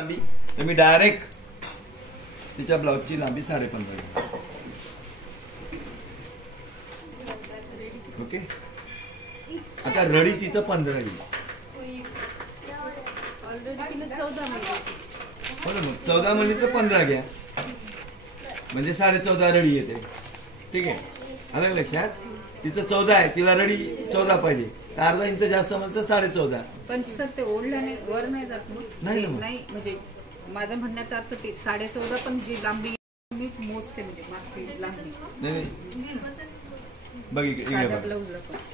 तर मी डायरेक्ट तिच्या ब्लाउजची लांबी 15.5. ओके. आता रडी तिचं 15 घेईल. हो ना, मग 14 महिन्याचं 15 घ्या म्हणजे 14.5 रडी येते. ठीक आहे, आलं लक्षात. तिचं 14 आहे, तिला रडी 14 पाहिजे, तर अर्धा इंच जास्त म्हणतं 14.5. पण सर ते ओढल्याने वर नाही जात नाही म्हणजे माझं म्हणण्याचा अर्थ ते 14.5 पण जी लांबी मीच मोजते म्हणजे मागची लांबी. नाही बघ इकडे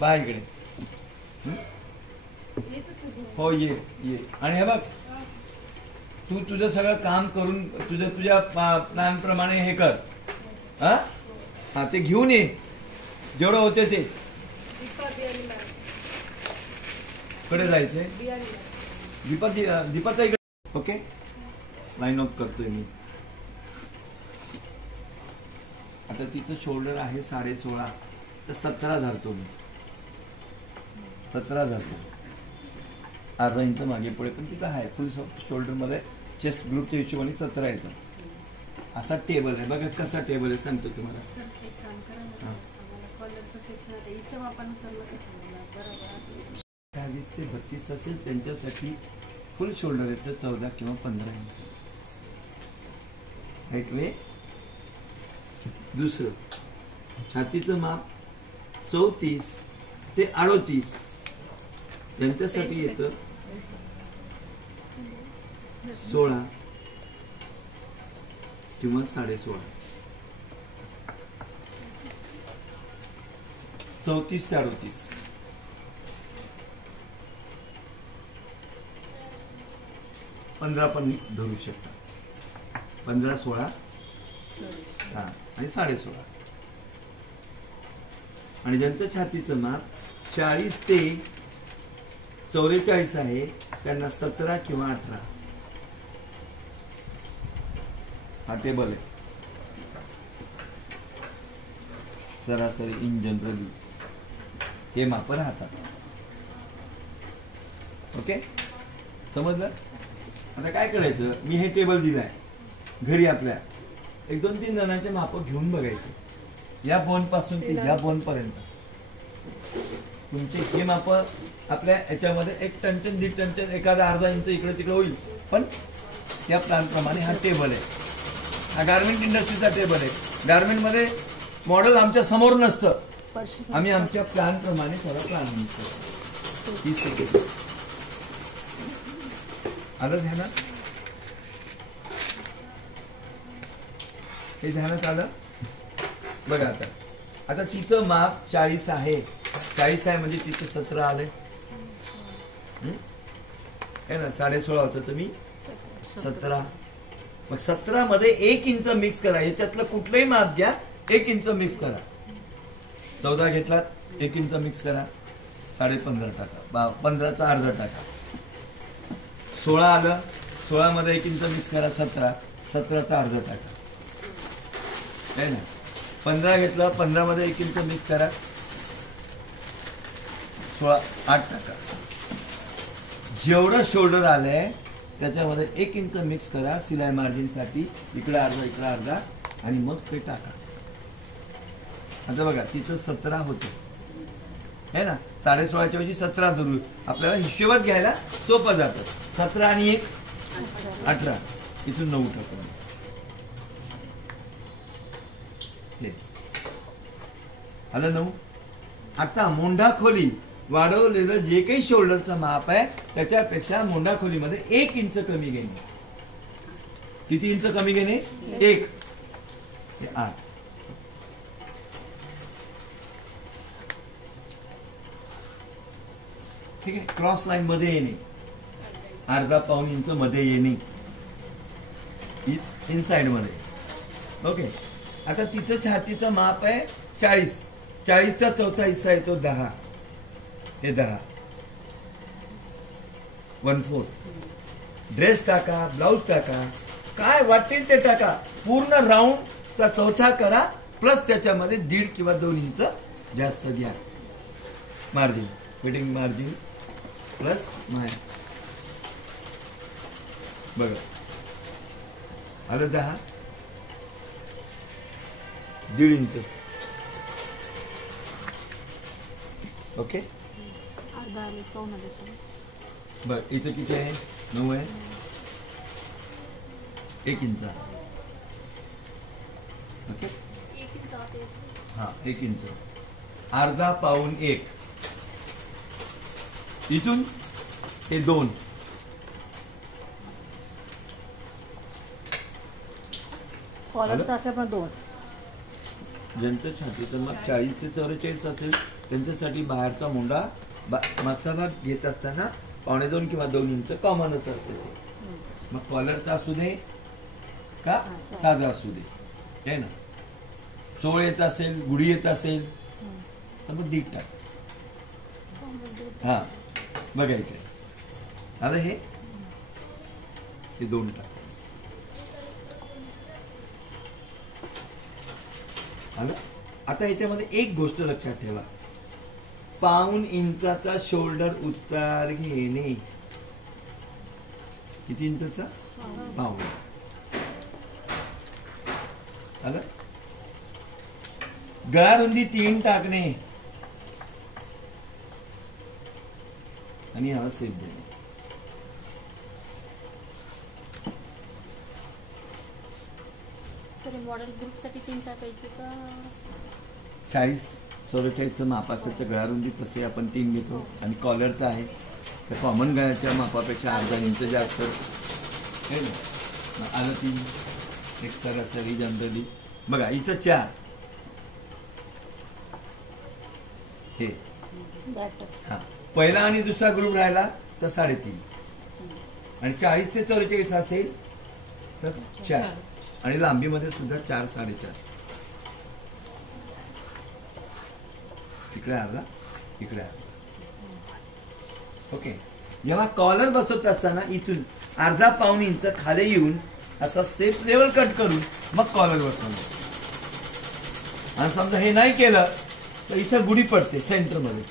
पहा इकडे. हो ये आणि हे बघ, तू तुझं सगळं काम करून तुझ्या प्लॅन प्रमाणे हे कर. हा ते घेऊन ये जेवढं होते ते. कडे जायचंय दीपाचा इकडे. ओके, लाईन ऑफ करतोय मी. आता तिचं शोल्डर आहे 16.5, तर 17 धरतो मी. 17 धरतो, अर्धा इंच मागे पुढे, पण तिचा आहे फुल शोल्डर मध्ये चेस्ट ग्रुपच्या हिशोबाने 17 येतं. असा टेबल आहे बघा, कसा टेबल आहे सांगतो तुम्हाला. 28 ते 32 असेल त्यांच्यासाठी फुल शोल्डर येतं 14 किंवा 15 इंच. Right way. दुसरं, छातीचं माप 34 ते 38 त्यांच्यासाठी येतं 16 किंवा 16.5. 34 ते 38. पंधरा पण धरू शकता. 15, 16 आणि 16.5. आणि ज्यांचं छातीचं माप 40 ते 44 आहे त्यांना 17 किंवा 18. हा टेबल आहे सरासरी इन जनरली हे माप राहतात. ओके, समजलं. आता काय करायचं, मी हे टेबल दिलाय घरी आपल्या 1-2-3 जणांचे माप घेऊन बघायचे. या बोन पासून ते या बोन पर्यंत तुमचे हे माप आपल्या याच्यामध्ये 1 टंचन 1.5 टंचन एखादा अर्धा इंच इकडे तिकडे होईल, पण त्या प्लॅन प्रमाणे हा टेबल आहे. हा गारमेंट इंडस्ट्रीचा टेबल आहे. गारमेंट मध्ये मॉडेल आमच्या समोर नसतं, आम्ही आमच्या प्लॅन प्रमाणे थोडं प्लॅनिंग करतो. 30 सेकंड आलं ध्यानात. हे ध्यानात आलं बघा. आता तिचं माप 40 आहे. 40 आहे म्हणजे तिचं 17 आलंय है ना. 16.5 होतं, तुम्ही 17. मग 17 मध्ये 1 इंच मिक्स करा. याच्यातलं कुठलंही माप घ्या, 1 इंच मिक्स करा. 14 घेतलात, 1 इंच मिक्स करा, 15.5 टाका. 15चा अर्धा टाका. 16 आलं, 16 मध्ये 1 इंच मिक्स करा, 17चा अर्धा टाका है ना. 15 घेतलं, 15 मध्ये 1 इंच मिक्स करा, 8 टाका. जेवढं शोल्डर आलंय त्याच्यामध्ये 1 इंच मिक्स करा सिलाई मार्जिन साठी. इकडे अर्धा इकडे अर्धा आणि मग ते टाका. आता बघा तिचं 17 होतं है ना. 16.5च्या ऐवजी 17 धरू. आपल्याला हिशोबात घ्यायला सोपं जातं. 17 आणि 1 18. इथून 9 टाकून आलं 9. आता मोंढा खोली वाढवलेलं जे काही शोल्डरचं माप आहे त्याच्यापेक्षा मोंढा खोलीमध्ये 1 इंच कमी घेणे. किती इंच कमी घेणे? 1. हे 8. ठीक आहे. क्रॉस लाईन मध्ये येणे, अर्धा पाऊण इंच मध्ये येणे इनसाइड मध्ये. ओके. आता तिचं छातीचं माप आहे 40. 40चा चौथा हिस्सा आहे तो 10. हे 10 1/4. ड्रेस टाका, ब्लाउज टाका, काय वाटेल ते टाका. पूर्ण राऊंडचा चौथा करा, प्लस त्याच्यामध्ये 1.5 किंवा 2 इंच जास्त घ्या. मार्जिन, फिटिंग मार्जिन प्लस माय बघा आलं 10 1.5 इंच. ओके बर इथं किती आहे 9 आहे 1 इंच. ओके हा 1 इंच अर्धा पाऊण 1 इथून हे 2 कॉलरचं असं पण 2. ज्यांचं छातीचं माप 40 ते 44 असेल त्यांच्यासाठी बाहेरचा मुंडा मागचा भाग घेत असताना 1.25 किंवा 2 इंच कॉमनच असते ते. मग कॉलरचा असू दे का साधा असू दे आहे ना. चोळ येत असेल गुढी येत असेल तर मग 1.5 टाक. हा बघा इकडे आता हे 2 टाक आलं. आता याच्यामध्ये एक गोष्ट लक्षात ठेवा 1.5 इंचाचा शोल्डर उतार घेणे. किती इंचाचा 1.5 आलं. गळा रुंदी 3 टाकणे आणि याला सेप देणे. सर मॉडेल ग्रुपसाठी 3 टाकायचे का 40-44 माप असेल तर गळा रुंदी तसे आपण 3 घेतो. आणि कॉलरचा आहे तर कॉमन गळ्याच्या मापापेक्षा अर्धा इंच जास्त आहे ना. आलं 3 एक सरासरी जनरली. बघा इथं 4 हे हा पहिला आणि दुसरा ग्रुप राहिला तर 3.5 आणि 40 ते 44 असेल तर 4 आणि लांबीमध्ये सुद्धा 4-4.5 इकडे अर्धा इकडे अर्धा. ओके जेव्हा कॉलर बसवत असताना इथून अर्धा पाऊण इंच खाली येऊन असा सेफ लेवल कट करून मग कॉलर बसवणं. आणि समजा हे नाही केलं तर इथं गुढी पडते सेंटर मध्ये.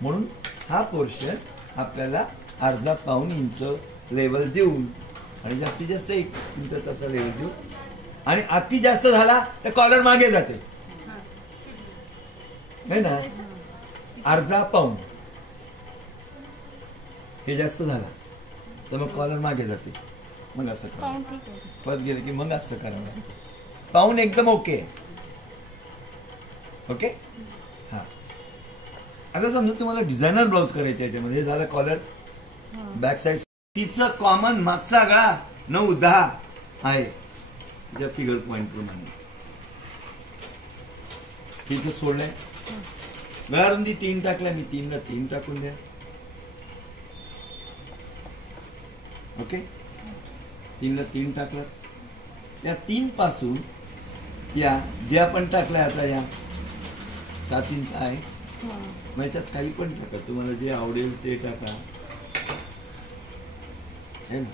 म्हणून हा पोर्शन आपल्याला अर्धा पाऊण इंच लेवल देऊन आणि जास्तीत जास्त 1 इंचाचा असा लेवल देऊ. आणि अति जास्त झाला तर कॉलर मागे जाते नाही ना. अर्धा पाऊण हे जास्त झाला तर मग कॉलर मागे जाते. मग असं करा परत गेलं की मग असं करा. पाऊण एकदम ओके. ओके हा आता समजा तुम्हाला डिझायनर ब्लाउज करायचे याच्यामध्ये झालं कॉलर बॅक साईड तिचं कॉमन मागचा गळा 9-10 आहे तिच्या फिगर पॉइंट प्रमाणे. तिथं सोडलंय गळा रुंदी 3 टाकल्या मी 3ला 3 टाकून द्या. ओके 3ला 3 टाकलं. या 3 पासून या जे आपण टाकलंय आता या 7 इंच आहे मग याच्यात काही पण टाका तुम्हाला जे आवडेल ते टाका है ना.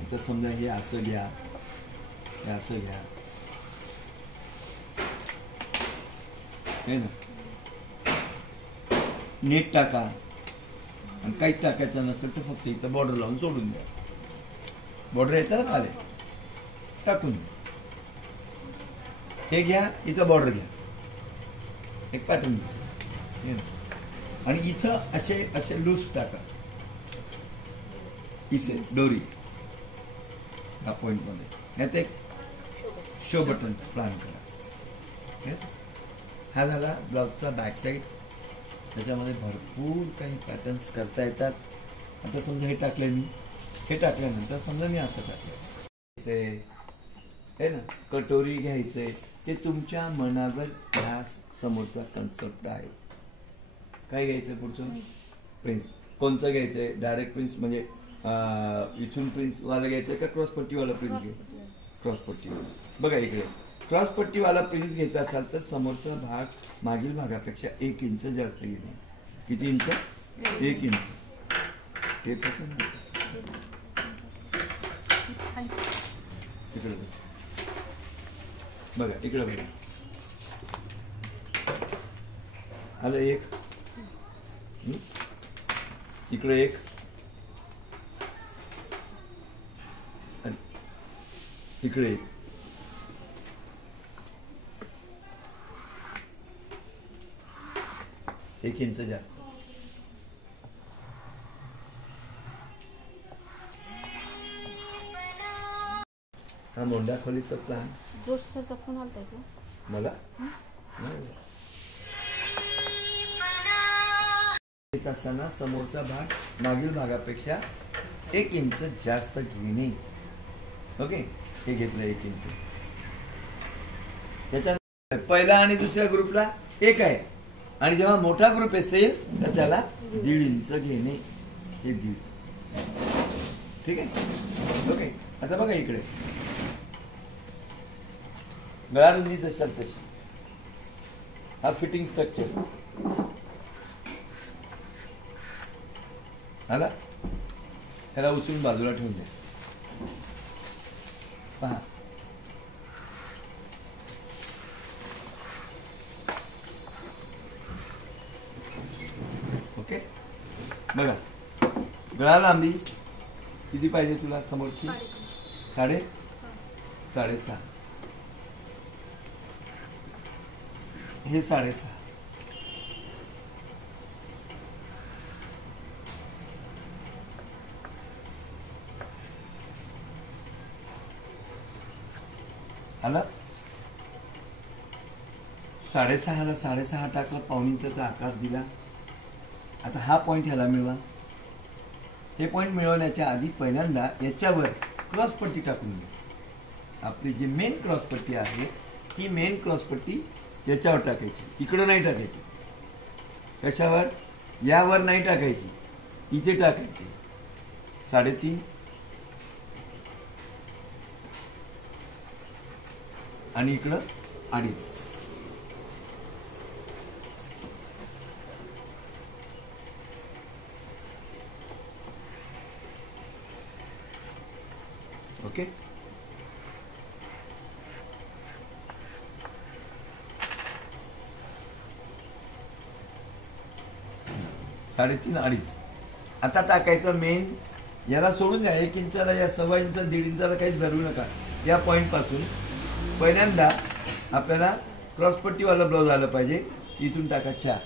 आता समजा हे असं घ्या हे असं घ्या है ना. नेट टाका आणि काहीच टाकायचं नसेल तर फक्त इथं बॉर्डर लावून सोडून द्या. बॉर्डर येतं ना खाली टाकून हे घ्या इथं बॉर्डर घ्या एक पॅटर्न दिसेल. आणि इथं असे असे लूज टाका पिसे डोरी या पॉइंट मध्ये यात एक शो बटन प्लान करा. हा झाला ब्लाउजचा बॅक साईड. त्याच्यामध्ये भरपूर काही पॅटर्न्स करता येतात. आता समजा हे टाकले मी हे टाकल्यानंतर समजा मी असं टाकलं है ना. कटोरी घ्यायचे ते तुमच्या मनावर ह्या समोरचा कन्सेप्ट आहे. काय घ्यायचं पुढचं प्रिन्स कोणचं घ्यायचंय डायरेक्ट प्रिन्स म्हणजे इथून प्रिन्स वाला घ्यायचंय का क्रॉस पट्टीवाला प्रिन्स घ्यायचा. क्रॉस पट्टीवाला बघा इकडे क्रॉस पट्टीवाला प्रिन्स घ्यायचा असाल तर समोरचा भाग मागील भागापेक्षा 1 इंच जास्त घेणे. किती इंच 1 इंच. ते इकडे बघा इकडे बघा आलं 1 इकडे एक आणि इकडे एक. एक इंच जास्त. हा मोंडा खोलीचा प्लॅन जोश सरचा फोन आलता का मला नाही. येत असताना समोरचा भाग मागील भागापेक्षा 1 इंच जास्त घेणे. ओके, हे घेतलं 1 इंच. त्याच्या पहिला आणि दुसऱ्या ग्रुपला 1 आहे आणि जेव्हा मोठा ग्रुप असेल तर त्याला 1.5 इंच घेणे. हे 1.5. ठीक आहे. ओके, आता बघा इकडे गळा रुंदी जशी तशी. हा फिटिंग स्ट्रक्चर आला. त्याला उचलून बाजूला ठेवून द्या. पहा, ओके. बघा गळा लांबी किती पाहिजे तुला समोरची? 6.5. हे 6.5. आला. 6.5 ला 6.5 टाकला, पाऊण इंचाचा आकार दिला. आता हा पॉइंट ह्याला मिळवा. हे पॉइंट मिळवण्याच्या आधी पहिल्यांदा याच्यावर क्रॉस पट्टी टाकून घ्या. आपली जी मेन क्रॉस पट्टी आहे ती मेन क्रॉस पट्टी याच्यावर टाकायची, इकडं नाही टाकायची. कशावर? यावर नाही टाकायची, इथे टाकायची. 3.5 आणि इकडं 2.5. ओके. साडेतीन 2.5. आता टाकायचं मेन. याला सोडून द्या. 1 इंचाला या 1.25 इंच 1.5 इंचाला काहीच धरू नका. या पॉइंट पासून पहिल्यांदा आपल्याला क्रॉसपट्टीवाला ब्लाउज आलं पाहिजे. इथून टाका 4.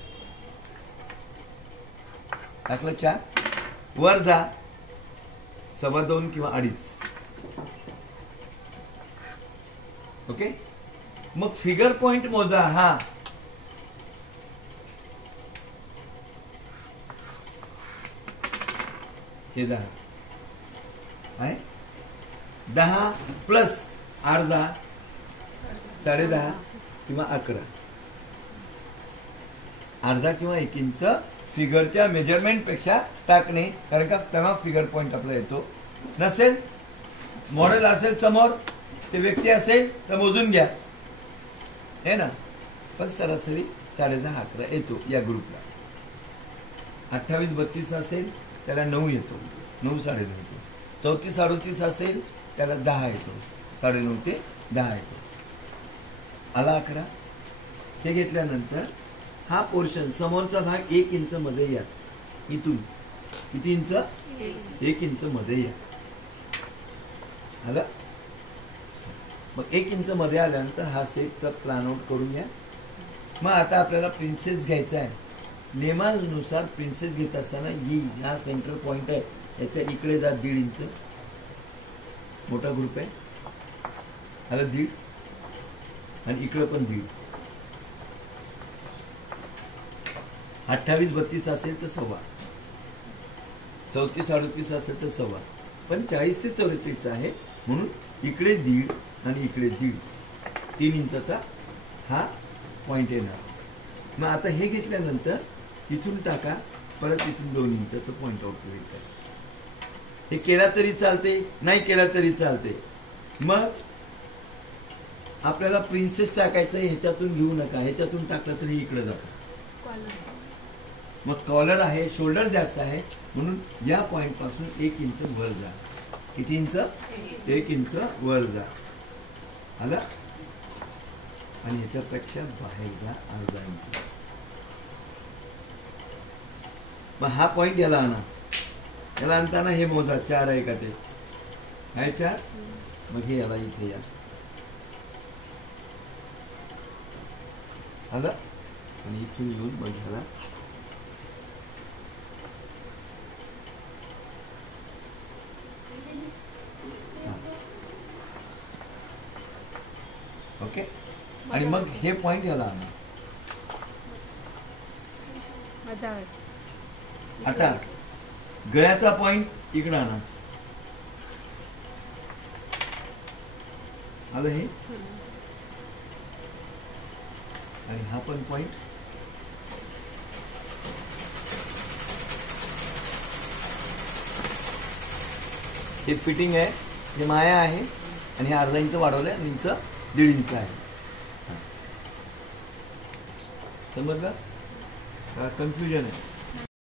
टाकलं 4. वर जा 2.25 किंवा 2.5. ओके. मग फिगर पॉइंट मोजा. हा हे 10 आहे. 10 प्लस अर्धा 10.5 किंवा 11. अर्धा किंवा 1 इंच फिगरच्या मेजरमेंट पेक्षा टाकणे, कारण का तेव्हा फिगर पॉइंट आपला येतो. नसेल, मॉडेल असेल समोर, ते व्यक्ती असेल तर मोजून घ्या, है ना. पण सरासरी 10.5 11 येतो या ग्रुपला. 28 32 असेल त्याला 9 येतो, 9 9.5 येतो. 34 38 असेल त्याला 10 येतो, 9.5 ते 10 येतो. आला 11. हे घेतल्यानंतर हा पोर्शन समोरचा भाग 1 इंच मध्ये या. इथून किती इंच? 1 इंच मध्ये या. आला. मग 1 इंच मध्ये आल्यानंतर हा सेटचा प्लॅन आउट करून घ्या. मग आता आपल्याला प्रिन्सेस घ्यायचा आहे. नियमानुसार प्रिन्सेस घेत असताना हा सेंटर पॉइंट आहे, याच्या इकडे जा 1.5 इंच. मोठा ग्रुप आहे, आला 1.5 आणि इकडे पण 1.5. 28 32 असेल तर 1.25, 34 38 असेल तर 1.25, पण 40 ते 44 आहे म्हणून इकडे 1.5 आणि इकडे 1.5, 3 इंचाचा हा पॉइंट येणार. मग आता हे घेतल्यानंतर इथून टाका, परत इथून 2 इंचाचं पॉइंट आउट करा. हे केला तरी चालते, नाही केला तरी चालते. मग आपल्याला प्रिन्सेस टाकायचं आहे, ह्याच्यातून घेऊ नका, ह्याच्यातून टाकलं तरी इकडे जातं. मग कॉलर आहे, शोल्डर जास्त आहे म्हणून या पॉइंट पासून 1 इंच वर जा. किती इंच? 1 इंच वर जा. आला. आणि ह्याच्यापेक्षा बाहेर जा अर्धा इंच. मग हा पॉइंट याला आणा. याला आणताना हे मोजा 4 आहे का ते आहे 4. मग हे याला इथे या आलं आणि इथून येऊन मग ह्याला ओके. आणि मग हे पॉइंट याला आणा. आता गळ्याचा पॉइंट इकडे आणा. आलं हे आणि हा पण पॉइंट हे फिटिंग आहे. हे माया आहे आणि हे अर्धा इंच वाढवलंय आणि इथं 1.5 इंच आहे. समजलं का? कन्फ्युजन आहे.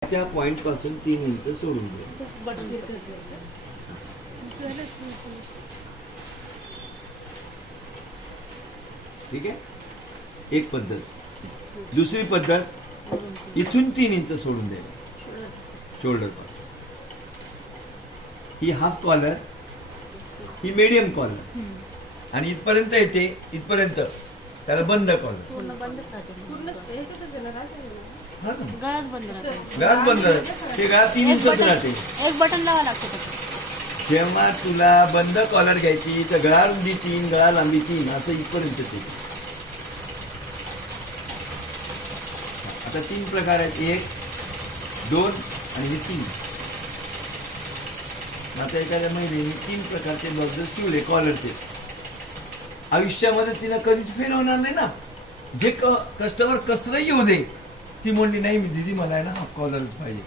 त्या पॉइंट पासून 3 इंच सोडून दे. ठीक आहे. एक पद्धत. दुसरी पद्धत इथून 3 इंच सोडून दे शोल्डर पासून. ही हाफ कॉलर, ही मीडियम कॉलर आणि इथपर्यंत येते. इथपर्यंत त्याला बंद कॉलर. गळात बंद ते गळा 3 इंचच राहते. एक बटन लावा लागतं. जेव्हा तुला बंद कॉलर घ्यायची तर गळा रुंदी 3, गळा लांबी 3 असं इथपर्यंत ते. आता 3 प्रकार आहेत. 1, 2 आणि हे 3. आता एखाद्या महिलेने 3 प्रकारचे ब्लाउज शिवले कॉलरचे. आयुष्यामध्ये तिला कधीच फेल होणार नाही ना. जे कस्टमर कसरही येऊ दे ती म्हणली नाही मी दीदी मला आहे ना हाफ कॉलरच पाहिजे.